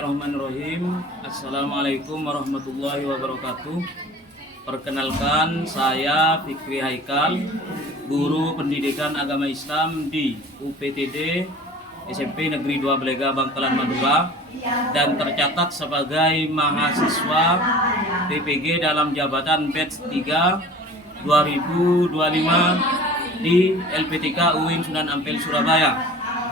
Bismillahirrahmanirrahim. Assalamualaikum warahmatullahi wabarakatuh. Perkenalkan, saya Fikri Haikal, guru pendidikan agama Islam di UPTD SMP Negeri 2 Belega, Bangkalan, Madura, dan tercatat sebagai mahasiswa PPG dalam jabatan batch 3 2025 di LPTK UIN Sunan Ampel, Surabaya,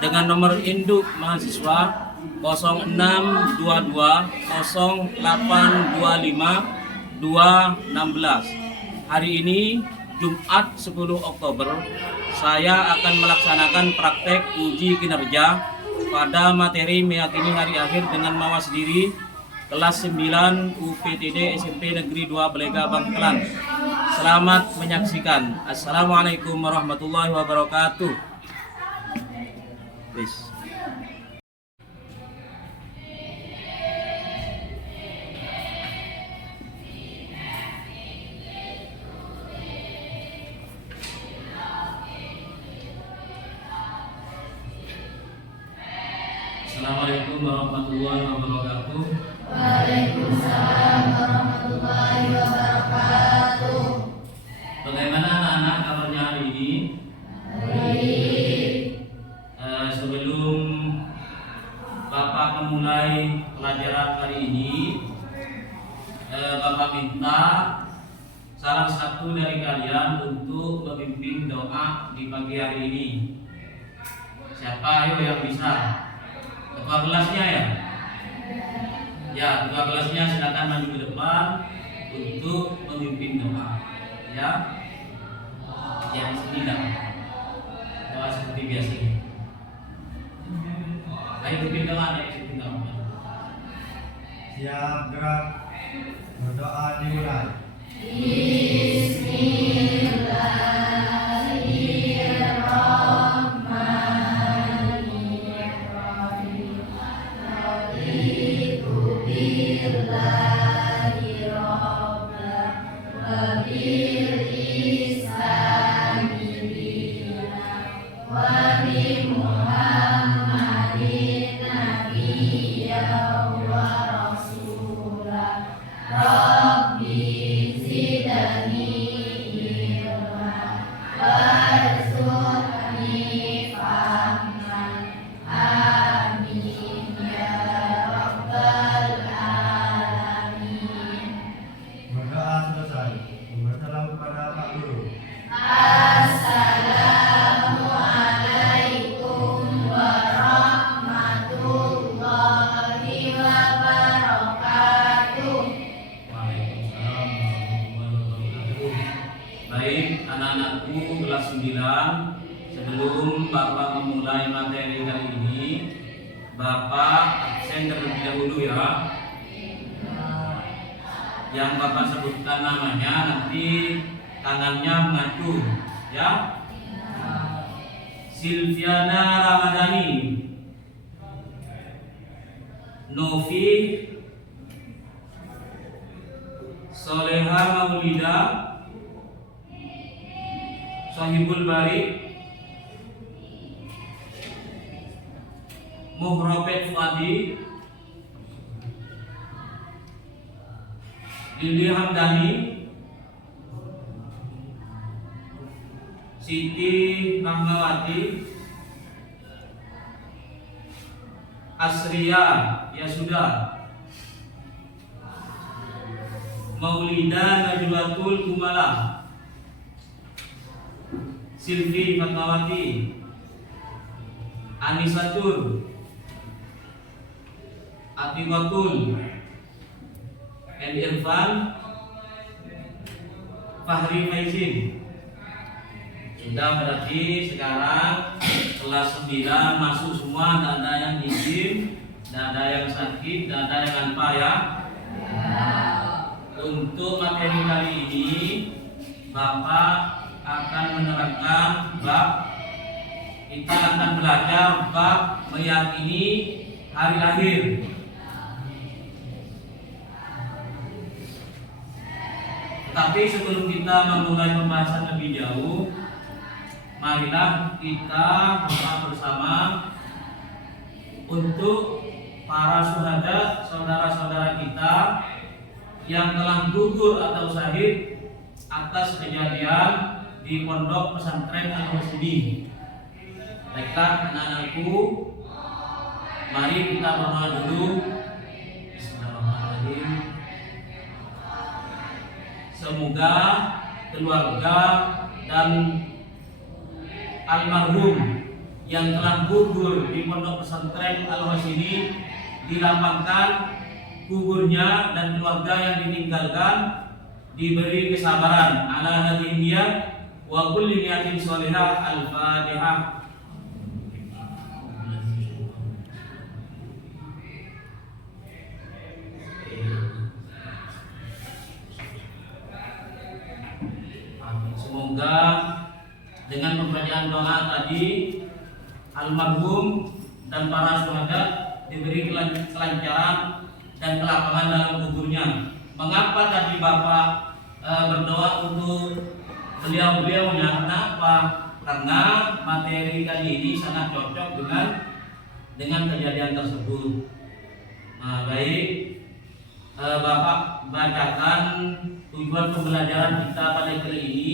dengan nomor induk mahasiswa 0622 0825 216. Hari ini Jumat 10 Oktober saya akan melaksanakan praktek uji kinerja pada materi meyakini hari akhir dengan mawas diri kelas 9 UPTD SMP Negeri 2 Belega, Bangkalan. Selamat menyaksikan. Assalamualaikum warahmatullahi wabarakatuh. Please. Assalamualaikum warahmatullahi wabarakatuh. Waalaikumsalam warahmatullahi wabarakatuh. Bagaimana anak-anak kabarnya hari ini? Baik. Sebelum Bapak memulai pelajaran hari ini, Bapak minta salah satu dari kalian untuk memimpin doa di pagi hari ini. Siapa ayo yang bisa? Ketua kelasnya ya? Ya, ketua kelasnya silakan maju ke depan untuk memimpin doa. Ya, yang sini dah. Doa seperti biasanya. Ayo pimpin doa, pimpin doa. Siap, gerak. Berdoa dimulai. Berdoa selesai. Bersalam kepada Pak Guru. Assalamualaikum warahmatullahi wabarakatuh. Waalaikumsalam warahmatullahi wabarakatuh. Baik, anak-anakku kelas 9, sebelum Bapak memulai materi kali ini, Bapak absen terlebih dahulu ya. Yang Bapak sebutkan namanya nanti tangannya mengacu ya. Silviana Ramadhani, Novi Soleha Maulida, Sohibul Bari, Muhrobet Fadi, Lili Hamdani, Siti Rahmawati, Asria Yasuda, Maulida Najwatul Kumala, Silvi Fatmawati, Anisatur, Atiwatul, Irfan, Fahri Faizin. Sudah, berarti sekarang kelas 9 masuk semua, tidak ada yang izin, tidak ada yang sakit, tidak ada yang tanpa ya. Untuk materi kali ini Bapak akan menerangkan bab, kita akan belajar bab meyakini hari akhir. Tapi sebelum kita memulai pembahasan lebih jauh, marilah kita bersama untuk para syuhada, saudara-saudara kita yang telah gugur atau syahid atas kejadian di pondok pesantren Al-Husni. Baiklah anak-anakku, mari kita berdoa dulu. Bismillahirrahmanirrahim. Semoga keluarga dan almarhum yang telah gugur di pondok pesantren Al-Husni dilapangkan kuburnya dan keluarga yang ditinggalkan diberi kesabaran ala hadhihi niyat wa kulli niyatin sholihah. Al-Fatihah. Semoga dengan pembacaan doa tadi almarhum dan para syuhada diberi kelancaran dan kelapangan dalam kuburnya. Mengapa tadi Bapak berdoa untuk beliau-beliaunya? Kenapa? Karena materi kali ini sangat cocok dengan kejadian tersebut. Nah, baik, Bapak bacakan tujuan pembelajaran kita pada kali ini.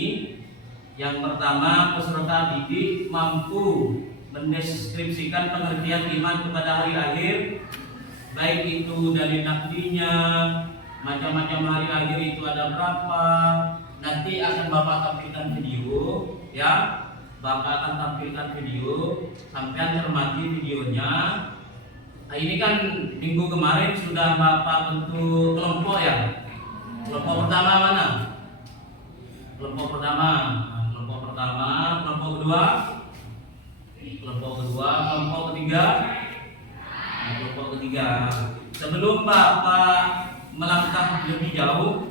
Yang pertama, peserta didik mampu mendeskripsikan pengertian iman kepada hari akhir, baik itu dari nakdinya, macam-macam hari akhir itu ada berapa. Nanti akan Bapak tampilkan video, ya. Bapak akan tampilkan video, sampai cermati videonya. Nah, ini kan minggu kemarin sudah Bapak bentuk kelompok ya. Kelompok pertama mana? Kelompok pertama, kelompok kedua, kelompok ketiga. Sebelum Bapak melangkah lebih jauh,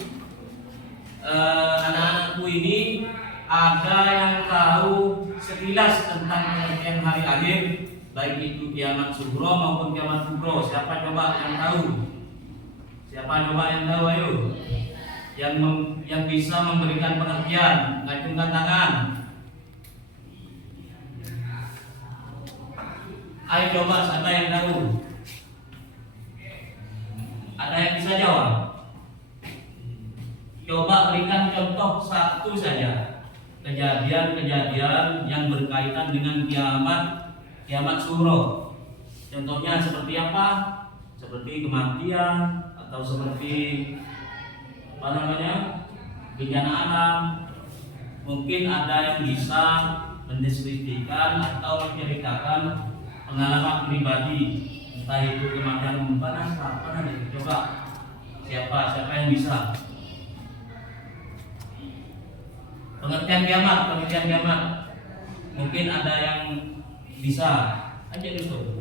anak-anakku ini ada yang tahu sekilas tentang pengertian hari akhir, baik itu kiamat sughra maupun kiamat kubra. Siapa coba yang tahu? Ayo. Yang bisa memberikan pengertian, acungkan tangan. Ayo coba, siapa yang tahu? Ada yang bisa jawab? Coba berikan contoh satu saja kejadian-kejadian yang berkaitan dengan kiamat sughra. Contohnya seperti apa? Seperti kematian atau seperti bencana alam. Mungkin ada yang bisa mendeskripsikan atau menceritakan pengalaman pribadi, entah itu kematian panas apa nanti. Coba siapa yang bisa? Pengertian kiamat. Mungkin ada yang bisa. Aja dulu.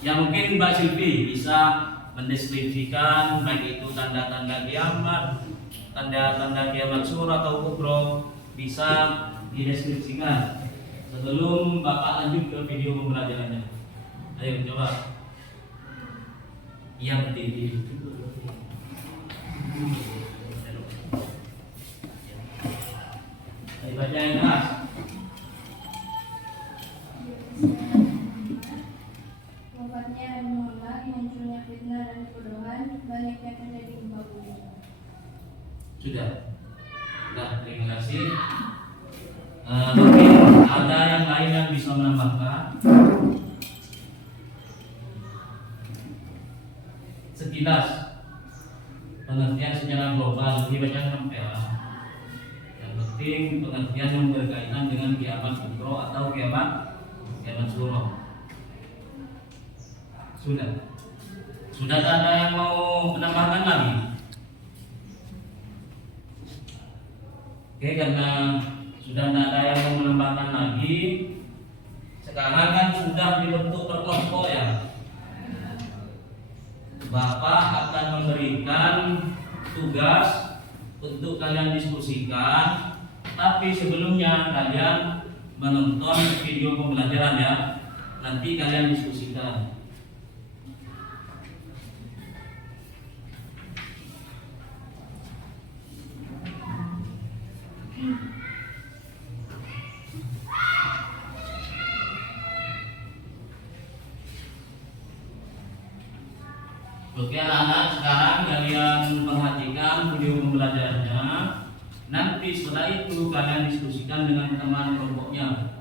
Ya mungkin Mbak Silvi bisa mendeskripsikan baik itu tanda-tanda kiamat, tanda-tanda kiamat sughra atau kubra, bisa dideskripsikan sebelum Bapak lanjut ke video pembelajarannya. Ayo coba. Yang berdiri. Ayo baca yang keras. Wafatnya Muhammad, munculnya fitnah dan kebodohan, banyaknya terjadi gempa bumi. Sudah. Nah, terima kasih. Mungkin ada yang lain yang bisa menambahkan sekilas pengertian secara global, dibaca sampai lah. Yang penting pengertian yang berkaitan dengan kiamat kubra atau kiamat sughra. Sudah ada yang mau menambahkan lagi? Oke, karena sudah tidak ada yang mau menambahkan lagi, sekarang kan sudah dibentuk berkelompok ya. Bapak akan memberikan tugas untuk kalian diskusikan Tapi sebelumnya kalian menonton video pembelajaran ya. Nanti kalian diskusikan. Oke anak-anak, sekarang kalian perhatikan video pembelajarannya. Nanti setelah itu kalian diskusikan dengan teman kelompoknya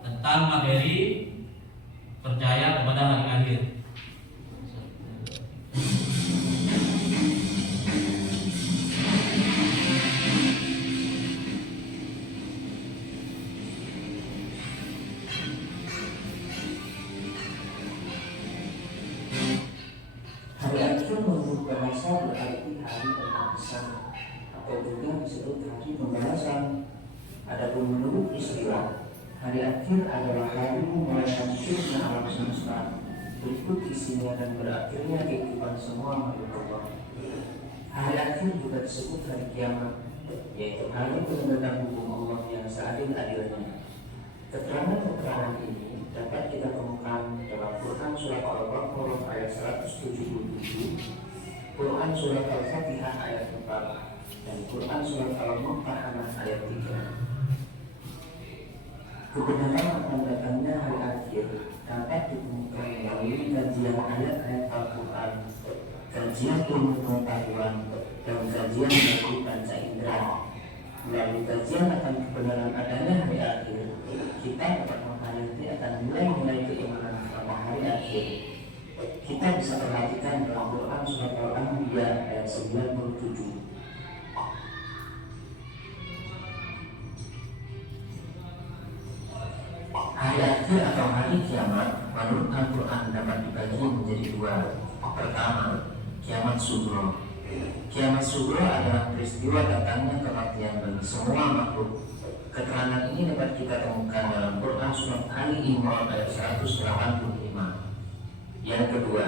tentang materi percaya kepada hari akhir. Hari akhir menurut bahasa berarti hari penghabisan atau juga disebut hari pembalasan. Adapun menurut istilah, hari akhir adalah hari mulai hancurnya alam semesta, berikut isinya dan berakhirnya kehidupan semua makhluk Allah. Hari akhir juga disebut hari kiamat, yaitu hari penegakan hukum Allah yang seadil-adilnya. Keterangan-keterangan ini dapat kita temukan dalam Quran Surat Al-Baqarah ayat 177, Quran Surat Al-Fatihah ayat 4, dan Quran Surat Al-Mumtahanah ayat 3. Kebenaran akan datangnya hari akhir dapat ditemukan melalui kajian ayat-ayat Al-Quran, kajian ilmu pengetahuan, dan kajian dari panca indera. Melalui kajian akan kebenaran adanya hari akhir, kita dapat menghayati akan nilai-nilai keimanan pada hari akhir. Kita bisa perhatikan dalam Quran Surat Al-Anbiya ayat 97. Hari akhir atau hari kiamat menurut Al-Quran dapat dibagi menjadi dua. Pertama, kiamat sugro. Kiamat sugro adalah peristiwa datangnya kematian bagi semua makhluk. Keterangan ini dapat kita temukan dalam Quran Surat Ali Imran ayat 185. Yang kedua,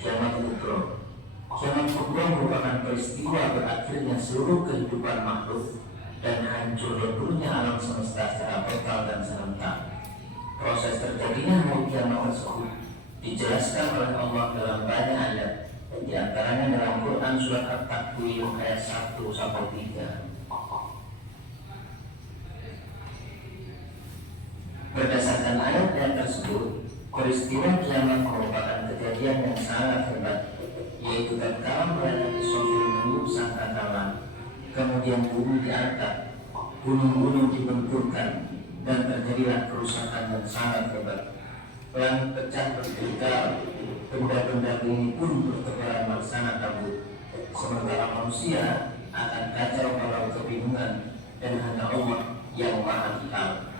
kiamat kubro. Kiamat kubro merupakan peristiwa berakhirnya seluruh kehidupan makhluk dan hancur leburnya alam semesta secara total dan serentak. Proses terjadinya hari kiamat tersebut dijelaskan oleh Allah dalam banyak ayat, di antaranya dalam Quran Surat At-Takwir ayat 1-3. Berdasarkan ayat-ayat tersebut, peristiwa kiamat merupakan kejadian yang sangat hebat, yaitu tatkala Nabi Israfil meniup sangkakala, kemudian bumi diangkat, gunung-gunung dibenturkan, dan terjadilah kerusakan yang sangat hebat. Langit pecah berdebar, benda-benda ini pun bertebaran laksana kabut. Sementara manusia akan kacau balau kebingungan, dan hanya Allah yang Maha Tahu.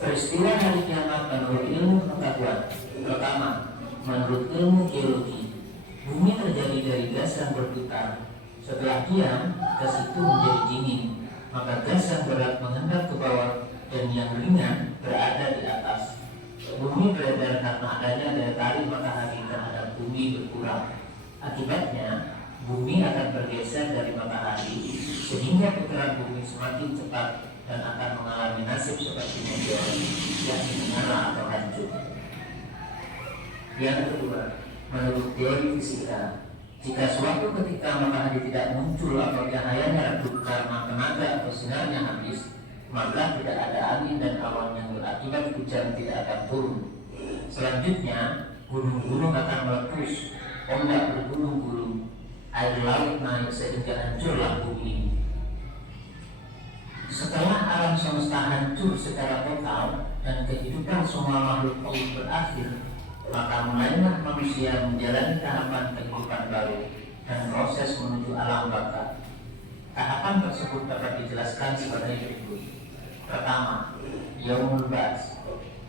Peristiwa hari kiamat menurut ilmu pengetahuan. Pertama, menurut ilmu geologi, bumi terjadi dari gas yang berputar. Setelah diam, gas itu menjadi dingin, maka gas yang berat mengendap ke bawah dan yang ringan berada di atas. Bumi beredar karena adanya daya tarik matahari terhadap bumi berkurang. Akibatnya, bumi akan bergeser dari matahari sehingga putaran bumi semakin cepat dan akan mengalami nasib seperti meteor, yakni menyala atau hancur. Yang kedua, menurut teori fisika, jika suatu ketika matahari tidak muncul atau cahayanya redup karena tenaga atau sinarnya habis, maka tidak ada angin dan awan yang berakibat hujan tidak akan turun. Selanjutnya, gunung-gunung akan meletus, ombak bergulung-gulung, air laut naik sehingga hancurlah bumi ini. Setelah alam semesta hancur secara total dan kehidupan semua makhluk Allah berakhir, maka mulailah manusia menjalani tahapan kehidupan baru dan proses menuju alam baka. Tahapan tersebut dapat dijelaskan sebagai berikut. Pertama, Yaumul Ba'ts.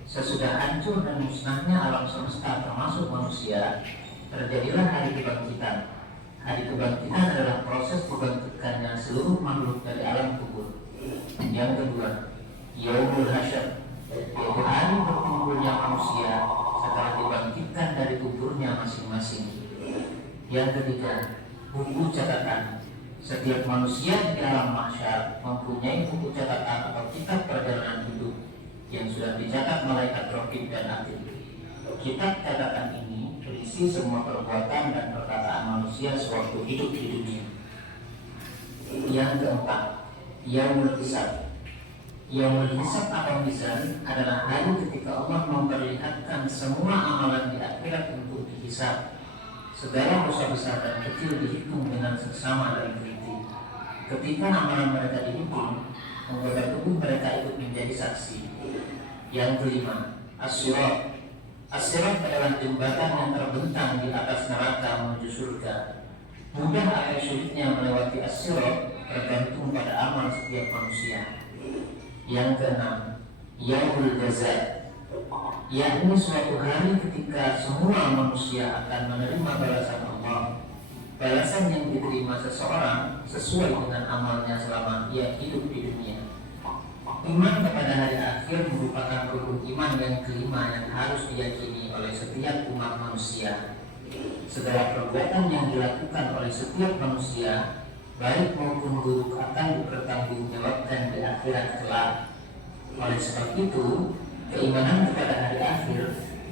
Sesudah hancur dan musnahnya alam semesta termasuk manusia, terjadilah hari kebangkitan. Hari kebangkitan adalah proses dibangkitkannya seluruh makhluk dari alam kubur. Yang kedua, Yaumul Hasyr, yaitu hari berkumpulnya manusia setelah dibangkitkan dari kuburnya masing-masing. Yang ketiga, buku catatan, Setiap manusia di alam mahsyar mempunyai buku catatan atau kitab perjalanan hidup yang sudah dicatat malaikat raqib dan atid. Kitab catatan ini berisi semua perbuatan dan perkataan manusia sewaktu hidup di dunia. Yang keempat, yaumul hisab. Yaumul hisab atau mizan adalah hari ketika Allah memperlihatkan semua amalan di akhirat untuk dihisab. Segala dosa besar dan kecil dihitung dengan seksama dan teliti. Ketika amalan mereka dihitung, anggota tubuh mereka ikut menjadi saksi. Yang kelima, as-sirat. As-sirat adalah jembatan yang terbentang di atas neraka menuju surga. Mudah atau sulitnya melewati as-sirat tergantung pada amal setiap manusia. Yang keenam, yaumul jaza, yakni suatu hari ketika semua manusia akan menerima balasan Allah. Balasan yang diterima seseorang sesuai dengan amalnya selama ia hidup di dunia. Iman kepada hari akhir merupakan rukun iman yang kelima yang harus diyakini oleh setiap umat manusia. Segala perbuatan yang dilakukan oleh setiap manusia, baik maupun buruk, akan dipertanggungjawabkan di akhirat kelak. Oleh sebab itu, keimanan kepada hari akhir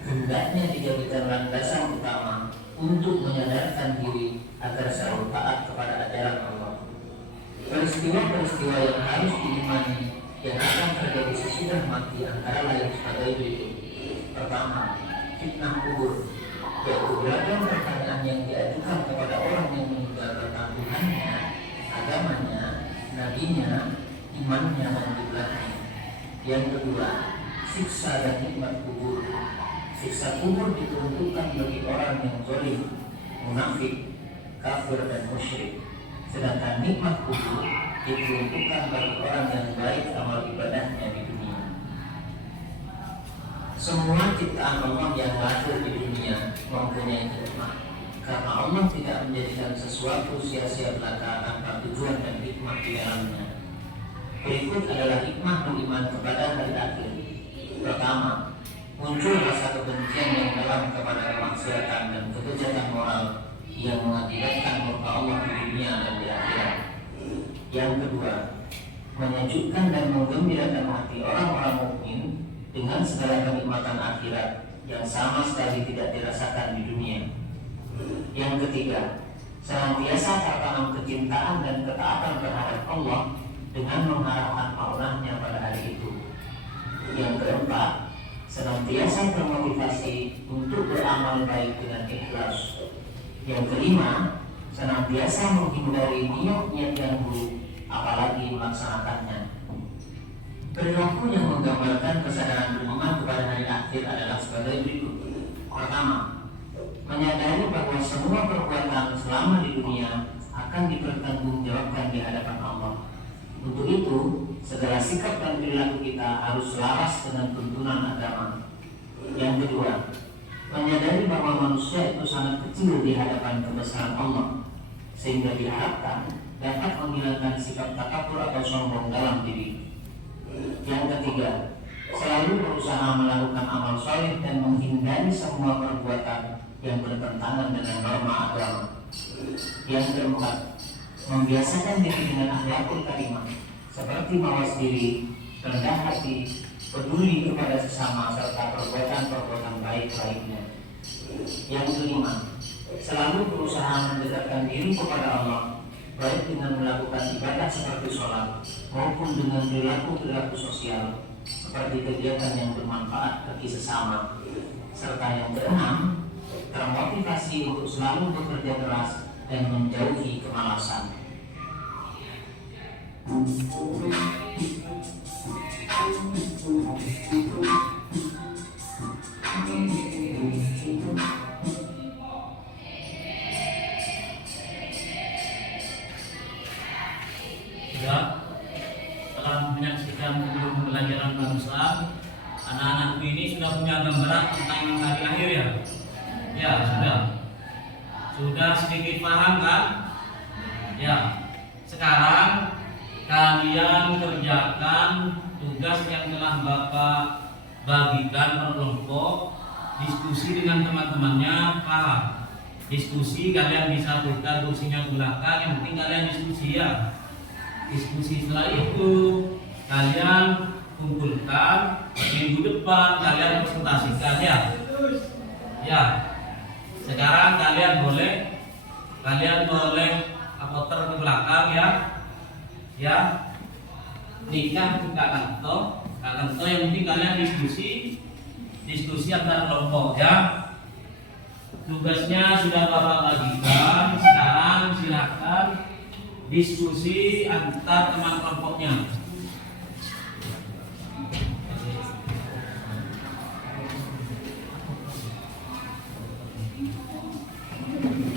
hendaknya dijadikan landasan utama untuk menyadarkan diri agar selalu taat kepada ajaran Allah. Peristiwa-peristiwa yang harus diimani yang akan terjadi sesudah mati antara lain sebagai berikut. Pertama, fitnah kubur, yaitu beragam pertanyaan yang diajukan kepada orang yang meninggal tentang Tuhannya, agamanya, nabinya, imannya, dan kiblatnya. Yang kedua, siksa dan nikmat kubur. Siksa kubur diperuntukkan bagi orang yang zalim, munafik, kafir, dan musyrik. Sedangkan nikmat kubur diperuntukkan bagi orang yang baik amal ibadahnya di dunia. Semua ciptaan Allah yang lahir di dunia mempunyai hikmah, karena Allah tidak menjadikan sesuatu sia-sia belaka tanpa tujuan dan hikmah di dalamnya. Berikut adalah hikmah beriman kepada hari akhir. Pertama, muncul rasa kebencian yang dalam kepada kemaksiatan dan kejahatan moral yang mengakibatkan murka Allah di dunia dan di akhirat. Yang kedua, menyejukkan dan menggembirakan hati orang-orang mukmin dengan segala kenikmatan akhirat yang sama sekali tidak dirasakan di dunia. Yang ketiga, senantiasa tertanam kecintaan dan ketaatan terhadap Allah dengan mengharapkan maulahnya pada hari itu. Yang keempat, senantiasa termotivasi untuk beramal baik dengan ikhlas. Yang kelima, senantiasa menghindari niat-niat yang buruk, apalagi melaksanakannya. Perilaku yang menggambarkan kesadaran beriman kepada hari akhir adalah sebagai berikut. Pertama, menyadari bahwa semua perbuatan selama di dunia akan dipertanggungjawabkan di hadapan Allah. Untuk itu, segala sikap dan perilaku kita harus selaras dengan tuntunan agama. Yang kedua, menyadari bahwa manusia itu sangat kecil di hadapan kebesaran Allah, sehingga diharapkan dapat menghilangkan sikap takabur atau sombong dalam diri. Yang ketiga, selalu berusaha melakukan amal soleh dan menghindari semua perbuatan yang bertentangan dengan norma agama. Yang keempat, membiasakan diri dengan akhlakul karimah, seperti mawas diri, rendah hati, peduli kepada sesama, serta perbuatan-perbuatan baik lainnya. Yang kelima, selalu berusaha mendekatkan diri kepada Allah, baik dengan melakukan ibadah seperti sholat maupun dengan perilaku-perilaku sosial seperti kegiatan yang bermanfaat bagi sesama. Serta yang keenam, termotivasi untuk selalu bekerja keras dan menjauhi kemalasan. Telah menyaksikan pembelajaran bangsa, anak-anakku ini sudah punya gambaran tentang hari akhir ya? Ya, sudah. Sudah sedikit paham kan? Ya. Sekarang kalian kerjakan tugas yang telah Bapak bagikan per kelompok, diskusi dengan teman-temannya, paham. Diskusi kalian bisa putar kursinya ke belakang, yang penting kalian diskusi ya. Diskusi setelah itu kalian kumpulkan, minggu depan kalian presentasikan ya. Ya. Sekarang kalian boleh putar ke belakang ya. Ya. Nikah ke Kak Kanto yang penting kalian diskusi antar kelompok ya. Tugasnya sudah Bapak bagikan. Sekarang silakan diskusi antar teman kelompoknya.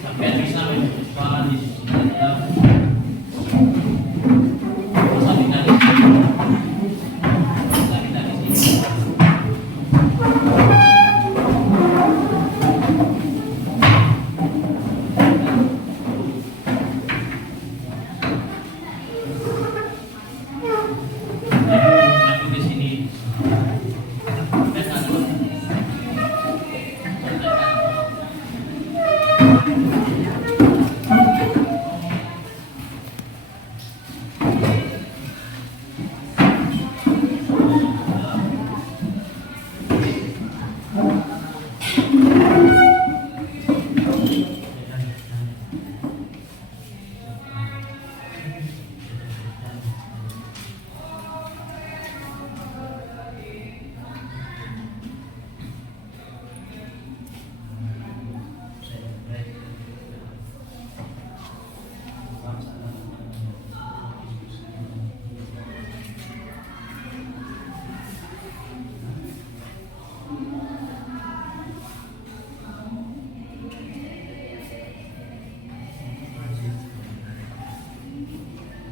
Sampai bisa soalan diskusi ya. Maju ke sini.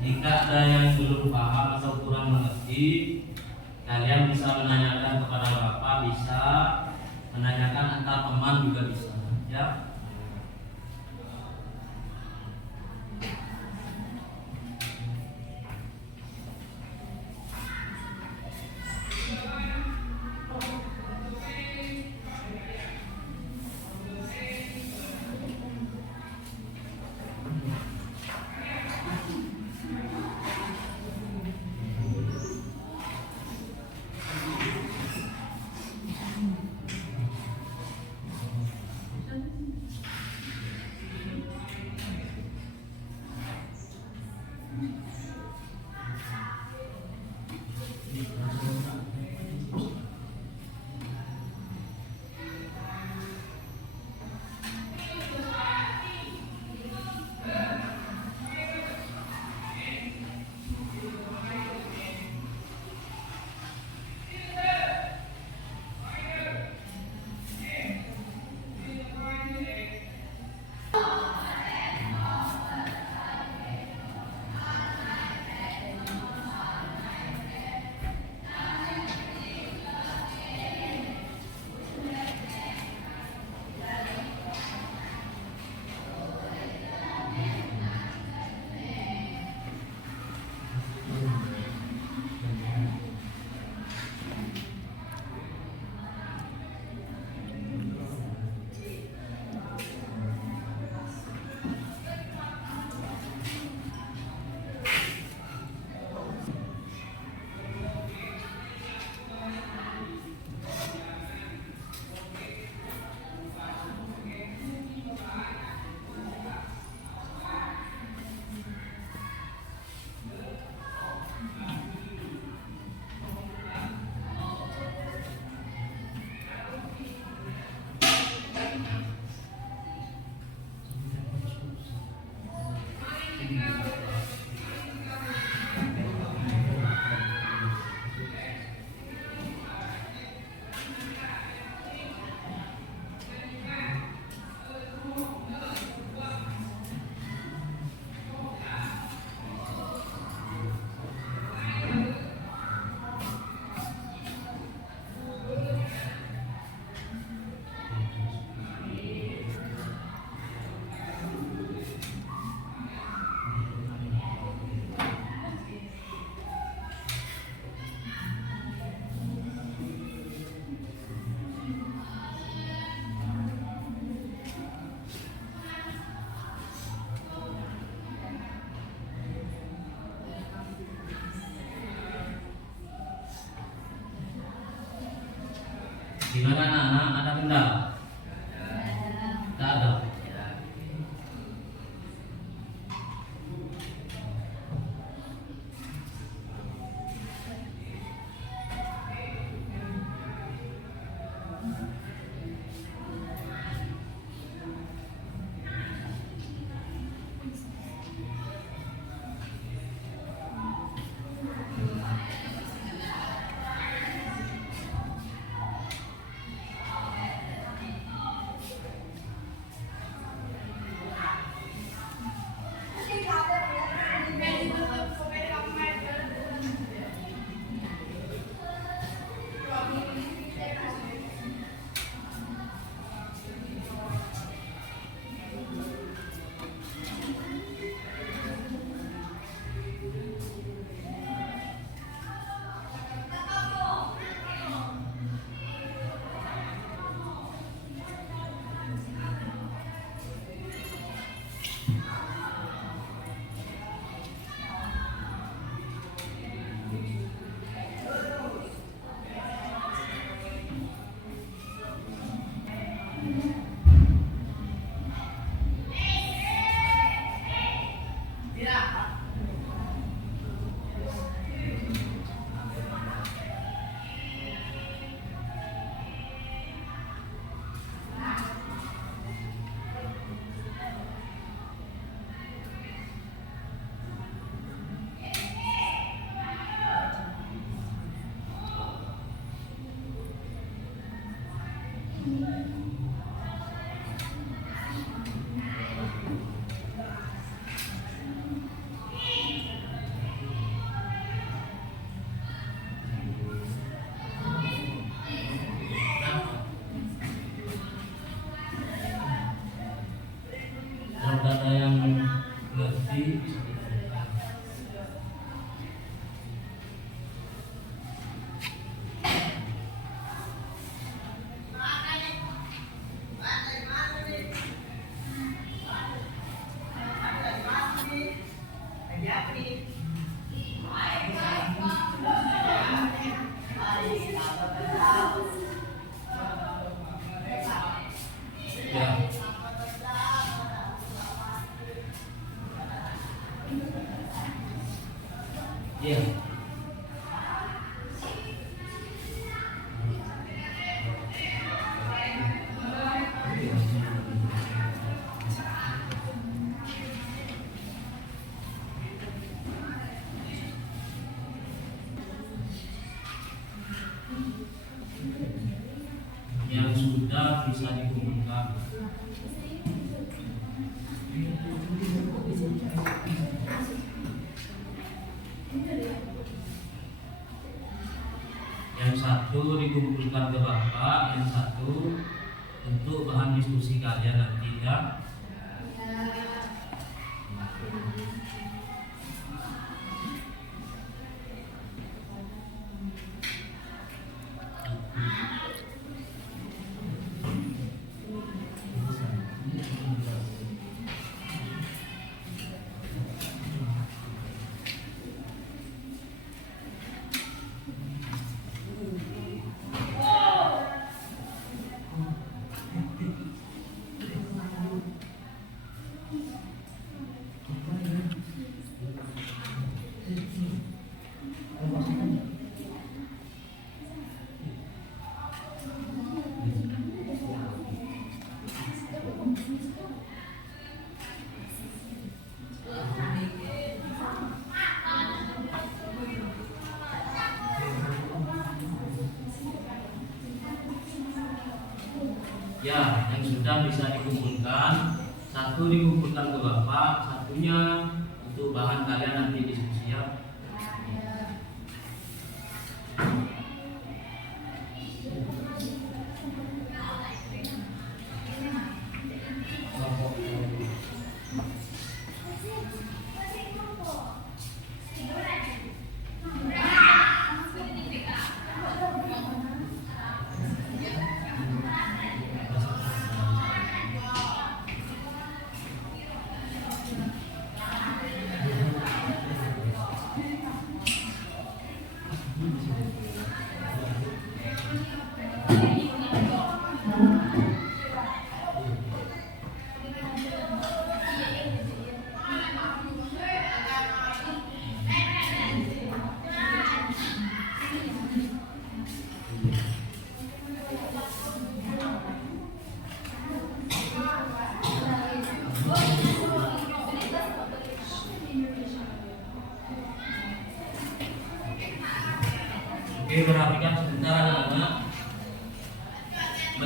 Jika ada yang belum paham atau kurang mengerti, kalian bisa menanyakan kepada Bapak, bisa menanyakan antar teman juga bisa ya. Gimana anak-anak? Ada kendala? Tak ada. Kalau ada yang ngerti bisa ditanyakan. Ya. Iya. Yang sudah bisa dikumpulkan. Yang satu dikumpulkan ke Bapak, yang satu untuk bahan diskusi kalian nanti ya. Ya, yang sudah bisa dikumpulkan, satu dikumpulkan ke Bapak, satunya untuk bahan kalian nanti diskusi ya.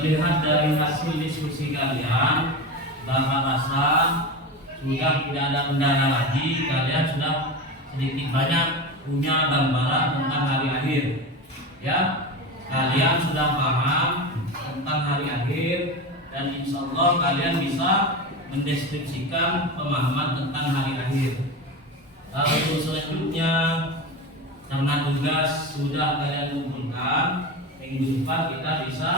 Melihat dari hasil diskusi kalian, Bapak rasa sudah tidak ada kendala lagi. Kalian sudah sedikit banyak punya gambaran tentang hari akhir. Ya, kalian sudah paham tentang hari akhir dan insya Allah kalian bisa mendeskripsikan pemahaman tentang hari akhir. Lalu selanjutnya, karena tugas sudah kalian kumpulkan, minggu depan kita bisa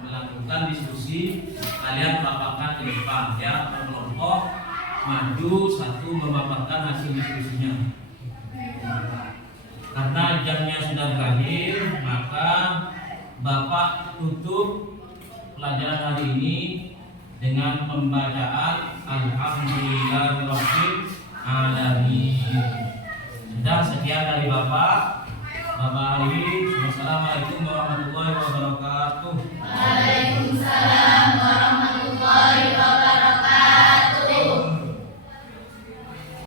melakukan diskusi. Kalian paparkan ke depan ya, berkelompok maju satu memaparkan hasil diskusinya. Karena jamnya sudah berakhir, maka Bapak tutup pelajaran hari ini dengan pembacaan Alhamdulillahirabbil alamin. Sudah, sekian dari Bapak. Bapak Ali, wassalamualaikum warahmatullahi wabarakatuh. Waalaikumsalam.